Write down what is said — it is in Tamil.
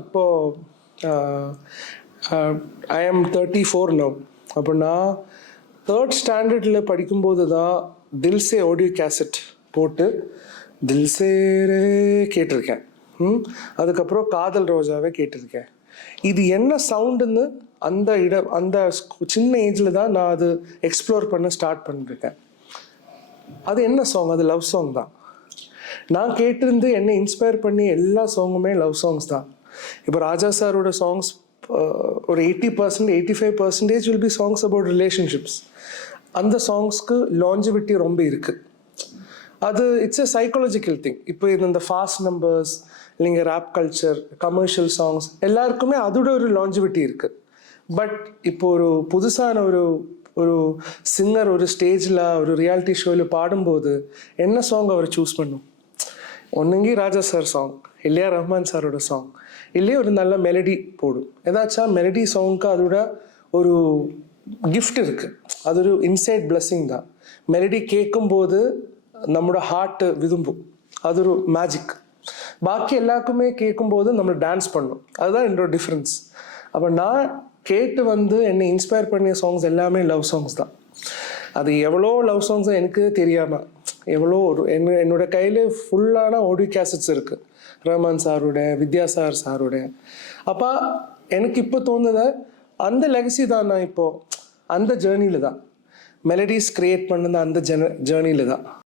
இப்போ ஐ எம் 34 நவ். அப்போ நான் 3rd ஸ்டாண்டர்டில் படிக்கும்போது தான் தில்சே ஆடியோ கேசட் போட்டு தில்சேரே கேட்டிருக்கேன். அதுக்கப்புறம் காதல் ரோஜாவே கேட்டிருக்கேன். இது என்ன சவுண்டுன்னு அந்த சின்ன ஏஜில் தான் நான் அது எக்ஸ்ப்ளோர் பண்ண ஸ்டார்ட் பண்ணிருக்கேன். அது என்ன சாங்? அது லவ் சாங் தான். நான் கேட்டிருந்து என்னை இன்ஸ்பயர் பண்ணி எல்லா சாங்குமே லவ் சாங்ஸ் தான். இப்போ ராஜா சாரோட சாங்ஸ் ஒரு 80%, 85% will be songs about relationships. அந்த சாங்ஸ்க்கு லாஞ்சிவிட்டி ரொம்ப இருக்குது. அது இட்ஸ் எ சைக்காலஜிக்கல் திங். இப்போ இந்த ஃபாஸ்ட் நம்பர்ஸ் இல்லைங்க ரேப் கல்ச்சர், கமர்ஷியல் சாங்ஸ் எல்லாருக்குமே அதோட ஒரு லாஞ்சிவிட்டி இருக்குது. பட் இப்போ ஒரு புதுசான ஒரு சிங்கர் ஒரு ஸ்டேஜில் ஒரு ரியாலிட்டி ஷோவில் பாடும்போது என்ன சாங் அவர் சூஸ் பண்ணும்? ஒன்றுங்கி ராஜா சார் சாங், இல்லையா ரஹ்மான் சாரோட சாங், இல்லையா ஒரு நல்ல மெலடி போடும். ஏதாச்சும் மெலடி சாங்க்கு அதோட ஒரு கிஃப்ட் இருக்குது. அது ஒரு இன்சைட் பிளெஸ்ஸிங் தான். மெலடி கேட்கும்போது நம்மளோட ஹார்ட்டு விரும்பும். அது ஒரு மேஜிக். பாக்கி எல்லாருக்குமே கேட்கும்போது நம்ம டான்ஸ் பண்ணும். அதுதான் என்னோட டிஃப்ரென்ஸ். அப்போ நான் கேட்டு என்னை இன்ஸ்பயர் பண்ணிய சாங்ஸ் எல்லாமே லவ் சாங்ஸ் தான். அது எவ்வளோ லவ் சாங்ஸ் எனக்கு தெரியாமல் எவ்வளோ என்னோட கையில் ஃபுல்லான ஆடியோ கேசட்ஸ் இருக்குது. ரஹ்மான் சாரோட, வித்யாசாகர் சாரோட. அப்போ எனக்கு இப்போ தோணுது அந்த லெகசி தான். நான் இப்போது அந்த ஜேர்னியில் தான் மெலடிஸ் க்ரியேட் பண்ணது, அந்த ஜேர்னியில் தான்.